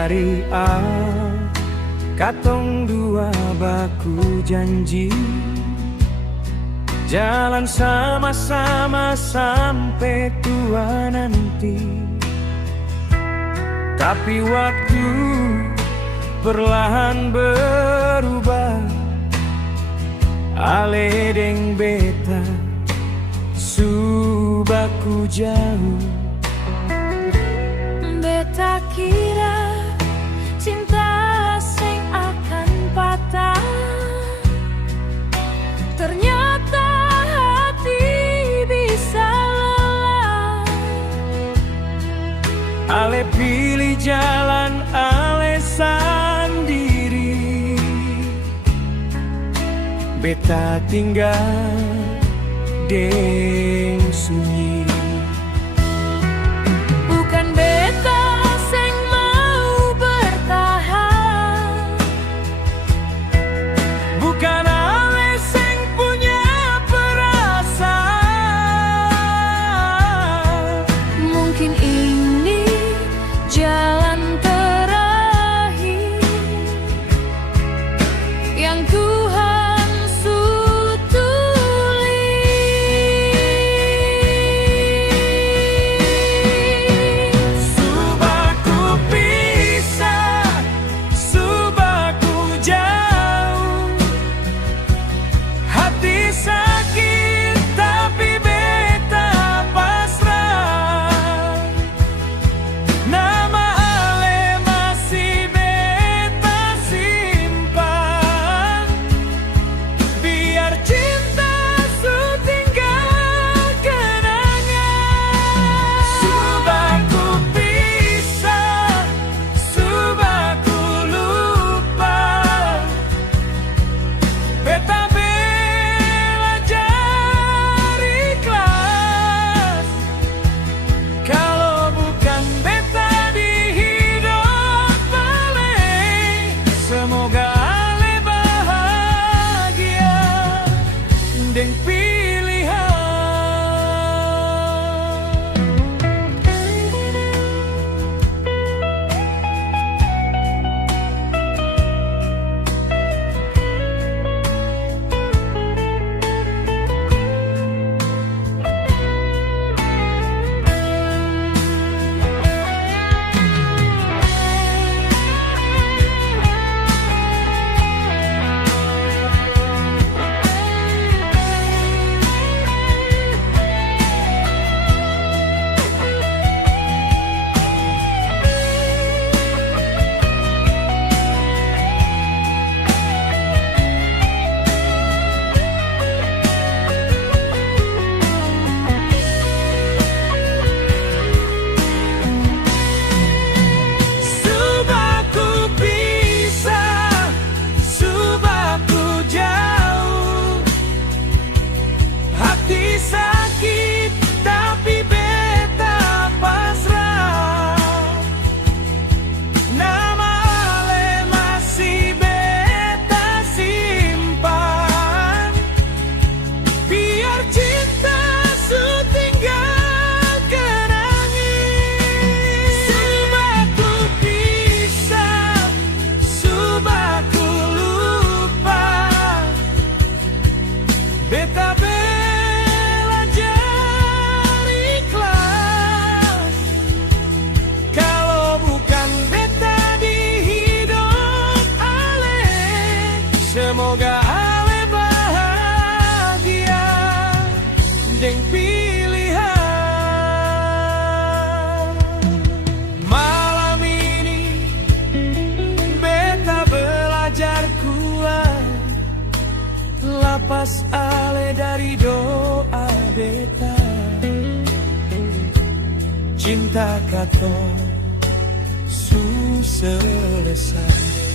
dari katong dua baku janji jalan sama-sama sampai tua nanti. Tapi waktu perlahan berubah, ale deng beta subaku jauh. Beta kira cinta sing akan patah, ternyata hati bisa lelah. Ale pilih jalan ale sendiri, beta tinggal deng sunyi. Bukan beta sing mau bertahan, bukan ale sing punya perasaan. mungkin ini jalan terakhir yang Tuhan semoga ale bahagia deng pilihan. Malam ini beta belajar kuat, lapas ale dari doa beta. Cinta katong su selesai.